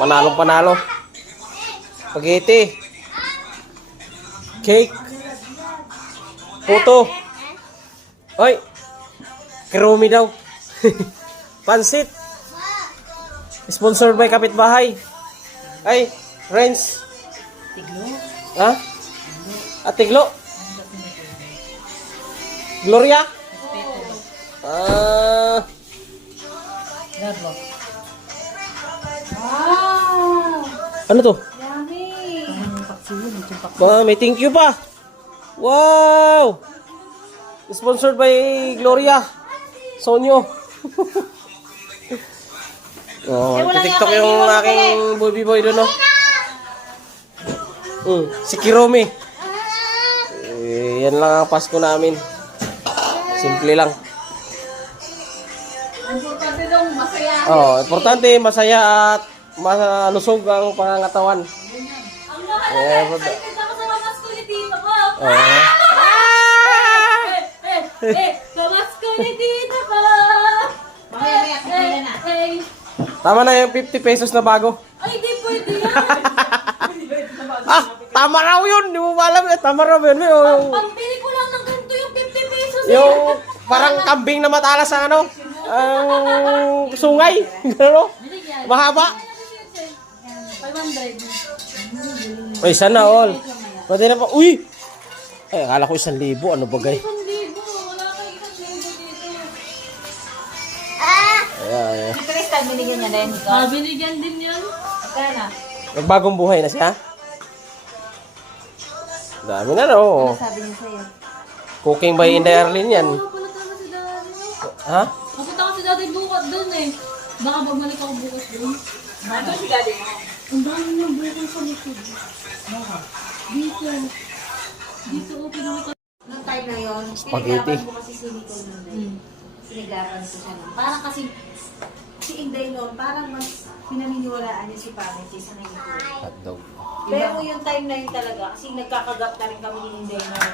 Panalong panalo. Spaghetti. Cake. Puto. Oy. Kirumi daw. Pansit. Sponsored by Kapitbahay. Ay, Renz. Tiglo. Ha? At Tiglo. Gloria. Garlo. Wow! Ano to? Yummy! May thank you pa. Wow! Sponsored by Gloria. Sonyo. Oh, TikTok yung aking baby boy doon, no? Si Kirumi. Yan lang ang Pasko namin. Simple lang. Importante daw, masaya. Importante, masaya at malusog ang pangangatawan. Ang mahalaga, excited ako sa Kamasko ni Tito ko. Kamasko ni Tito ko. Mamaya, kaya na. Tama na yung 50 pesos na bago. Ay, di pwede yan. Tama raw yun. Di mo ba alam? Tama raw yun. Pambili ko lang ng ganito yung 50 pesos. Yung parang kambing na matalas sa ano? Sungay. Gano'n? Mahaba. 500. Ay, sana all. Pwede na pa. Uy! Ay, akala ko 1,000. Ano ba gay? 1,000. Wala kang 1,000 dito. Ayan. Si Crystal, binigyan niya din. Binigyan din yun. Magkana? Nagbagong buhay na siya. Dami na, no? Sabi niya sa'yo. Cooking by Inday Arlene yan. Pupunta ko si Daddy. Ha? Pupunta ko si Daddy bukas doon eh. Baka bumalik ako bukas doon. Ano si Daddy mo? Ang dami niya bukas sa likod. Dito. Dito ko pinakita. Nung time na yun, Spaghetti. sinigapan ko kasi si Nicole nun eh. Sinigapan ko siya nun. Parang kasi, si Inday noon, parang mas pinaniniwalaan niya si Pangit kaysa kay Nicole. Hotdog. Pero yung time na yun talaga, kasi nagkakagap na rin kami ni Inday noon.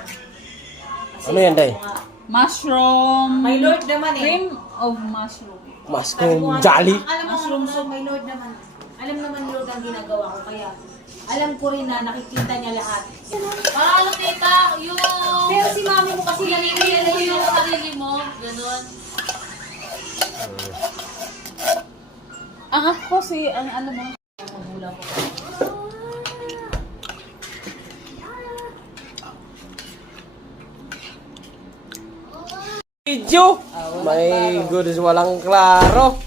Kasi Ano yan, Day? sabi ko nga, Mushroom. My Lord naman eh. Cream of mushroom. Mas Sabi ko kung nga, jolly. Alam mo, Mushroom soup. my Lord naman. Alam naman ni Lord ang ginagawa ko, kaya alam ko rin na nakikita niya lahat. Alam tita, yung... Pero si mami mo kasi Pinaniniyan mo yung sarili mo, gano'n. Ang ako si, ang ano mo? Magulang ko. Video. My goodness, walang klaro.